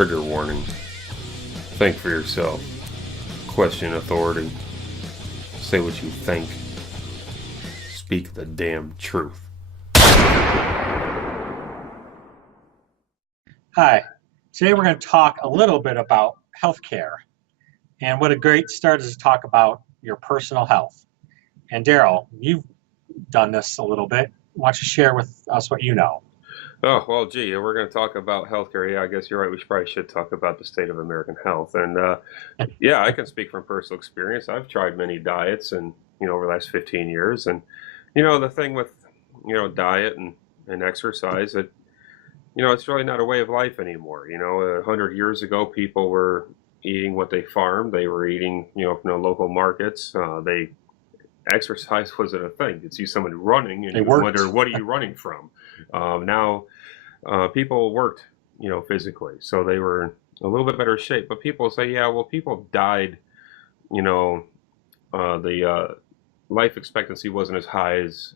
Trigger warning. Think for yourself. Question authority. Say what you think. Speak the damn truth. Hi. Today we're going to talk a little bit about healthcare. And what a great start is to talk about your personal health. And Daryl, you've done this a little bit. Why don't you share with us what you know? Oh, well, gee, we're going to talk about healthcare. Yeah, I guess you're right. We probably should talk about the state of American health. And yeah, I can speak from personal experience. I've tried many diets and, over the last 15 years. And, the thing with, diet and exercise, it's really not a way of life anymore. 100 years ago, people were eating what they farmed. They were eating, from the local markets. Exercise wasn't a thing. You'd see somebody running and you wonder, what are you running from? Now, people worked, physically, so they were in a little bit better shape. But people say, yeah, well, people died, the life expectancy wasn't as high as,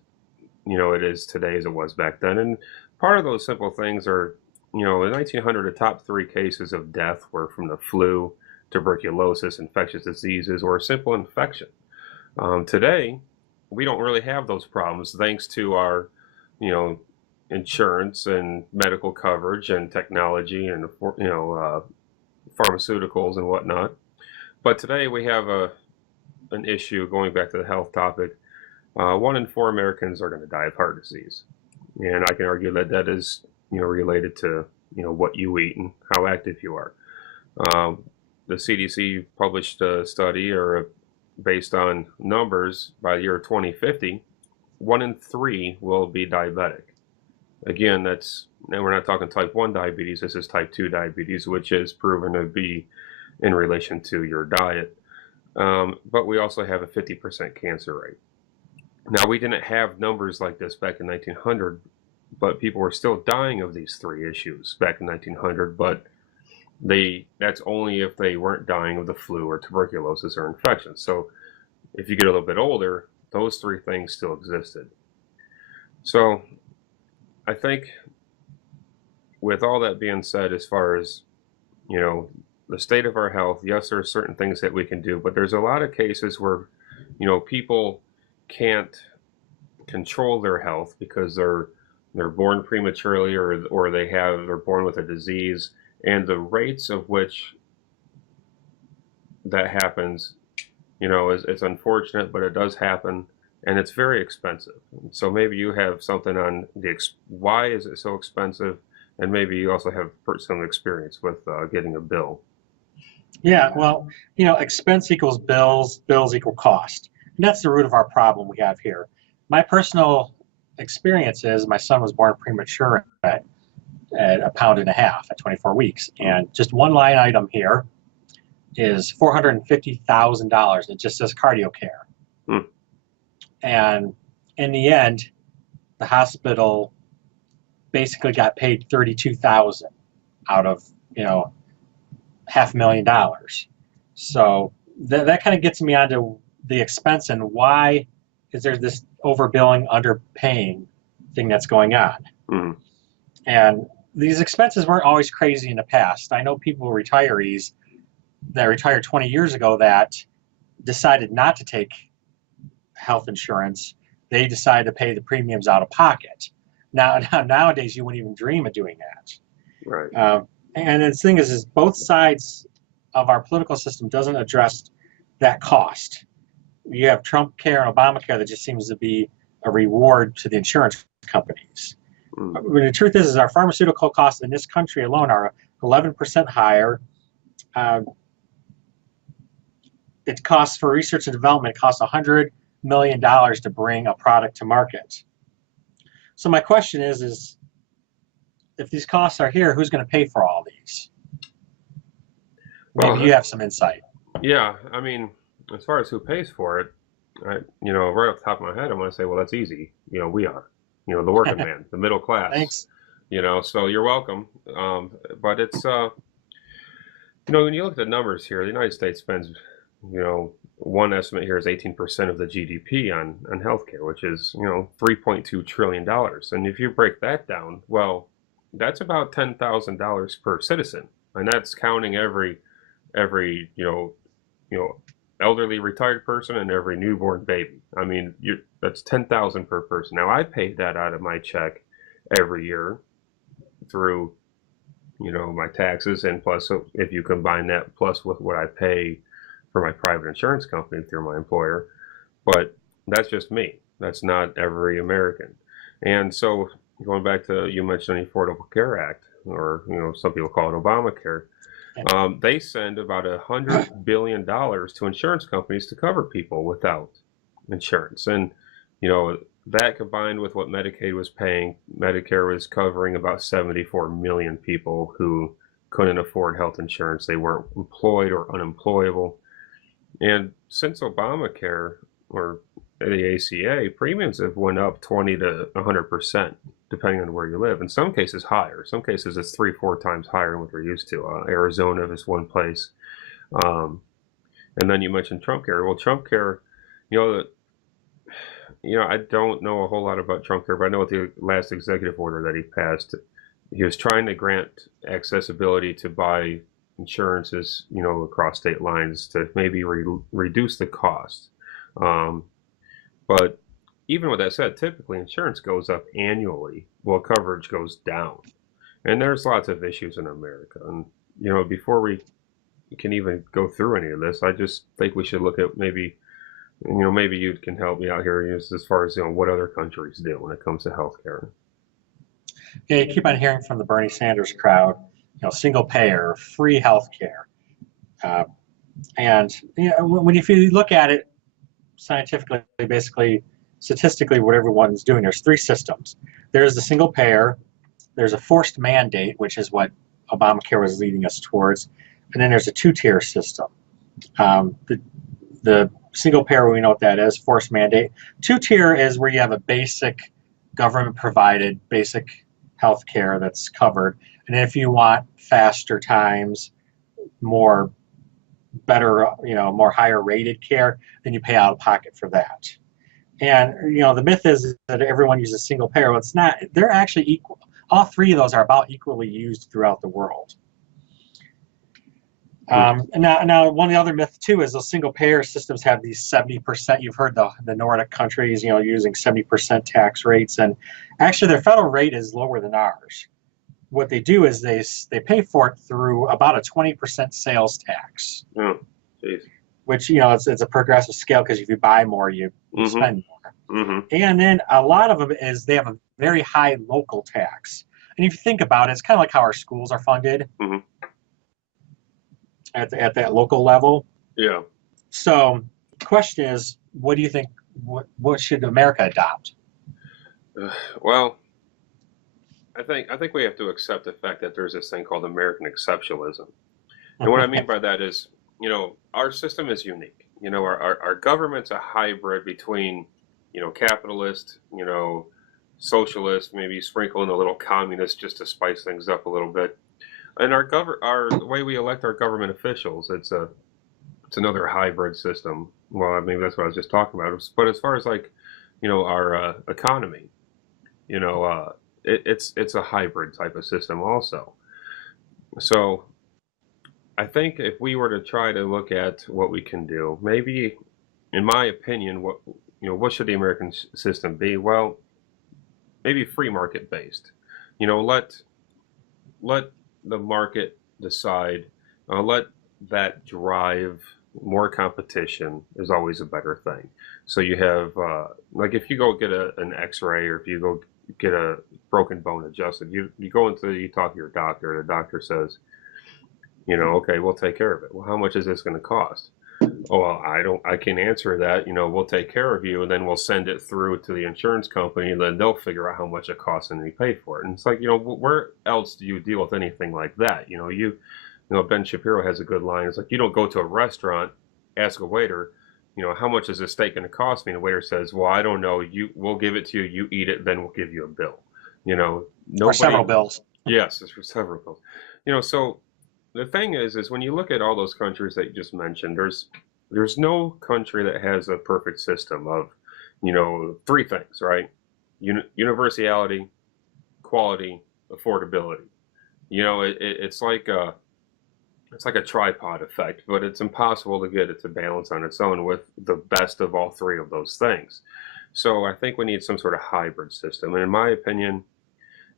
it is today as it was back then. And part of those simple things are, in 1900, the top 3 cases of death were from the flu, tuberculosis, infectious diseases, or a simple infection. Today, we don't really have those problems thanks to our, insurance and medical coverage and technology and, pharmaceuticals and whatnot. But today we have an issue, going back to the health topic. 1 in 4 Americans are going to die of heart disease. And I can argue that that is, related to, what you eat and how active you are. The CDC published a study based on numbers by the year 2050, 1 in 3 will be diabetic. Again, and we're not talking type 1 diabetes, this is type 2 diabetes, which is proven to be in relation to your diet. But we also have a 50% cancer rate. Now, we didn't have numbers like this back in 1900, but people were still dying of these 3 issues back in 1900, but that's only if they weren't dying of the flu or tuberculosis or infections. So if you get a little bit older, those 3 things still existed. So I think with all that being said, as far as, the state of our health, yes, there are certain things that we can do, but there's a lot of cases where, people can't control their health because they're born prematurely or they're born with a disease. And the rates of which that happens, it's unfortunate, but it does happen, and it's very expensive. So maybe you have something on why is it so expensive, and maybe you also have some experience with getting a bill. Yeah, well, expense equals bills, bills equal cost. And that's the root of our problem we have here. My personal experience is my son was born premature at 1.5 pounds at 24 weeks. And just one line item here is $450,000. It just says cardio care. And in the end, the hospital basically got paid $32,000 out of, $500,000. So that kind of gets me onto the expense and why is there this overbilling, underpaying thing that's going on. And these expenses weren't always crazy in the past. I know retirees that retired 20 years ago that decided not to take health insurance. They decided to pay the premiums out of pocket. Nowadays, you wouldn't even dream of doing that. Right. And the thing is both sides of our political system doesn't address that cost. You have Trump care and Obamacare that just seems to be a reward to the insurance companies. When the truth is our pharmaceutical costs in this country alone are 11% higher. It costs for research and development, it costs $100 million to bring a product to market. So my question is if these costs are here, who's going to pay for all these? Maybe you have some insight. Yeah, I mean, as far as who pays for it, right off the top of my head, I want to say, well, that's easy. We are. The working man, the middle class. Thanks. So you're welcome. But it's, when you look at the numbers here, the United States spends, one estimate here is 18% of the GDP on healthcare, which is, $3.2 trillion. And if you break that down, well, that's about $10,000 per citizen. and that's counting every elderly retired person and every newborn baby. I mean, that's 10,000 per person. Now I pay that out of my check every year through my taxes, and plus if you combine that plus with what I pay for my private insurance company through my employer. But that's just me. That's not every American. And so going back to, you mentioned the Affordable Care Act, or some people call it Obamacare. They send about $100 billion to insurance companies to cover people without insurance. And that combined with what Medicaid was paying, Medicare was covering about 74 million people who couldn't afford health insurance. They weren't employed or unemployable. And since Obamacare, or the ACA, premiums have went up 20 to 100%, depending on where you live. In some cases, higher. Some cases, it's 3-4 times higher than what we're used to. Arizona is one place. And then you mentioned Trump Care. Well, Trump Care, I don't know a whole lot about Trump Care, but I know with the last executive order that he passed, he was trying to grant accessibility to buy insurances, across state lines to maybe reduce the cost. But even with that said, typically insurance goes up annually while coverage goes down. And there's lots of issues in America. And, before we can even go through any of this, I just think we should look at maybe you can help me out here as far as, what other countries do when it comes to healthcare. Yeah, you keep on hearing from the Bernie Sanders crowd, single payer, free healthcare. And if you look at it scientifically, basically, statistically, what everyone's doing, there's three systems. There's the single payer, there's a forced mandate, which is what Obamacare was leading us towards, and then there's a two-tier system. The single payer, we know what that is, forced mandate. Two-tier is where you have a basic government-provided basic health care that's covered, and if you want faster times, more higher rated care, then you pay out of pocket for that. And the myth is that everyone uses single payer. Well, it's not. They're actually equal. All three of those are about equally used throughout the world. And now one of the other myths too is those single payer systems have these 70%. You've heard the Nordic countries, using 70% tax rates, and actually their federal rate is lower than ours. What they do is they pay for it through about a 20% sales tax. Oh, geez. Which it's a progressive scale, because if you buy more, you spend more. Mm-hmm. And then a lot of them is they have a very high local tax. And if you think about it, it's kind of like how our schools are funded. Mm-hmm. At that local level. Yeah. So the question is, what do you think? What should America adopt? Well, I think we have to accept the fact that there's this thing called American exceptionalism. And what I mean by that is, our system is unique. Our government's a hybrid between, capitalist, socialist, maybe sprinkle in a little communist just to spice things up a little bit. And the way we elect our government officials, it's another hybrid system. Well, maybe that's what I was just talking about. But as far as our economy, it's a hybrid type of system also. So I think if we were to try to look at what we can do, maybe, in my opinion, what should the American system be? Well, maybe free market based. Let the market decide. Let that drive. More competition is always a better thing. So you have, if you go get an X-ray, or if you go get a broken bone adjusted, you talk to your doctor. The doctor says, okay, we'll take care of it. Well, how much is this going to cost? Oh, well, I can answer that. We'll take care of you, and then we'll send it through to the insurance company, and then they'll figure out how much it costs and they pay for it. And it's like, where else do you deal with anything like that? Ben Shapiro has a good line. It's like, you don't go to a restaurant, ask a waiter, how much is this steak going to cost me? And the waiter says, well, I don't know. We'll give it to you. You eat it, then we'll give you a bill. Or several bills. Yes, it's for several bills. So the thing is when you look at all those countries that you just mentioned, there's no country that has a perfect system of, three things, right? Universality, quality, affordability. It's like it's like a tripod effect, but it's impossible to get it to balance on its own with the best of all three of those things. So I think we need some sort of hybrid system. And in my opinion,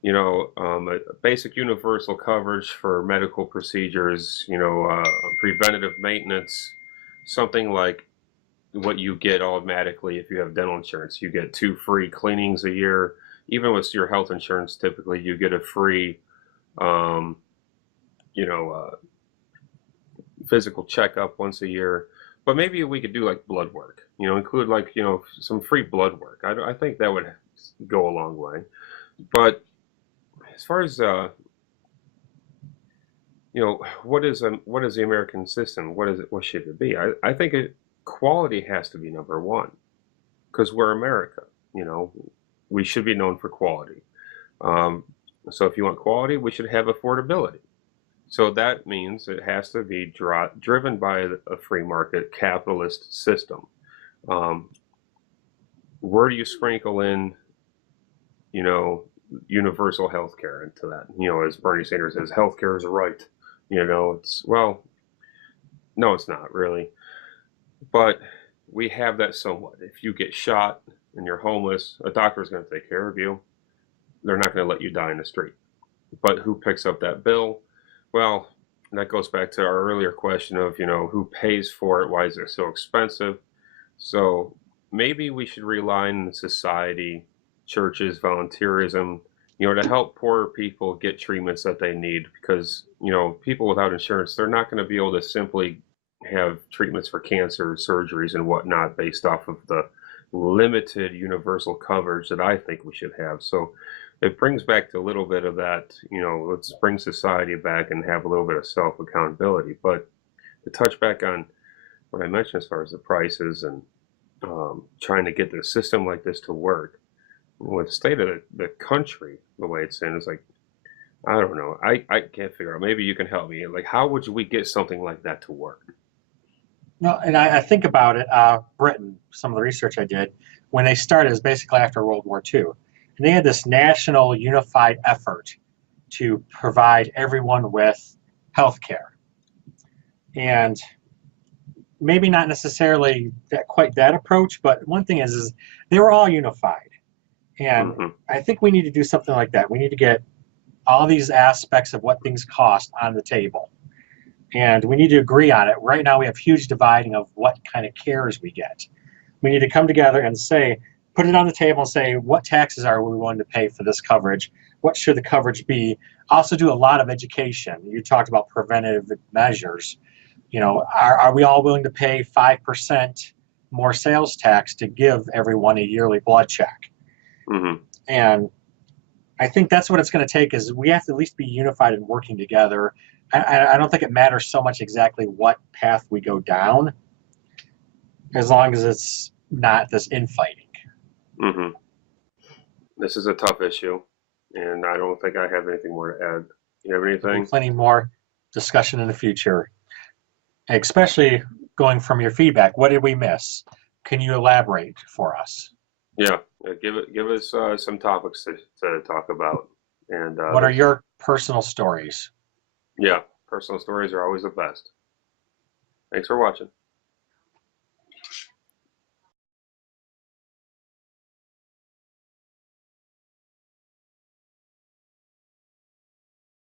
a basic universal coverage for medical procedures, preventative maintenance, something like what you get automatically if you have dental insurance. You get 2 free cleanings a year. Even with your health insurance, typically you get a free, um, you know, uh, physical checkup once a year. But maybe we could do like blood work, include like, some free blood work. I think that would go a long way. But as far as, what is the American system? What is it? What should it be? I think quality has to be number one because we're America. We should be known for quality. Um, so if you want quality, we should have affordability. So that means it has to be driven by a free market capitalist system. Um, where do you sprinkle in, you know, universal health care into that? As Bernie Sanders says, health care is a right. Well, no, it's not really. But we have that somewhat. If you get shot and you're homeless, a doctor is going to take care of you. They're not going to let you die in the street. But who picks up that bill? Well, that goes back to our earlier question of, who pays for it? Why is it so expensive? So maybe we should rely on society, churches, volunteerism, to help poorer people get treatments that they need because, people without insurance, they're not going to be able to simply have treatments for cancer, surgeries, and whatnot based off of the limited universal coverage that I think we should have. So it brings back to a little bit of that, let's bring society back and have a little bit of self accountability. But to touch back on what I mentioned as far as the prices and trying to get the system like this to work, with the state of the country, the way it's in, is like, I don't know. I can't figure out. Maybe you can help me. Like, how would we get something like that to work? No, and I think about it. Britain, some of the research I did, when they started, is basically after World War II, and they had this national unified effort to provide everyone with health care, and maybe not necessarily quite that approach, but one thing is they were all unified, and I think we need to do something like that. We need to get all these aspects of what things cost on the table. And we need to agree on it. Right now, we have huge dividing of what kind of cares we get. We need to come together and put it on the table and say, what taxes are we willing to pay for this coverage? What should the coverage be? Also do a lot of education. You talked about preventative measures. Are we all willing to pay 5% more sales tax to give everyone a yearly blood check? Mm-hmm. And I think that's what it's going to take is we have to at least be unified and working together. I don't think it matters so much exactly what path we go down, as long as it's not this infighting. Mm-hmm. This is a tough issue, and I don't think I have anything more to add. You have anything? Plenty more discussion in the future, especially going from your feedback. What did we miss? Can you elaborate for us? Yeah, give us some topics to talk about. And what are your personal stories? Yeah, personal stories are always the best. Thanks for watching.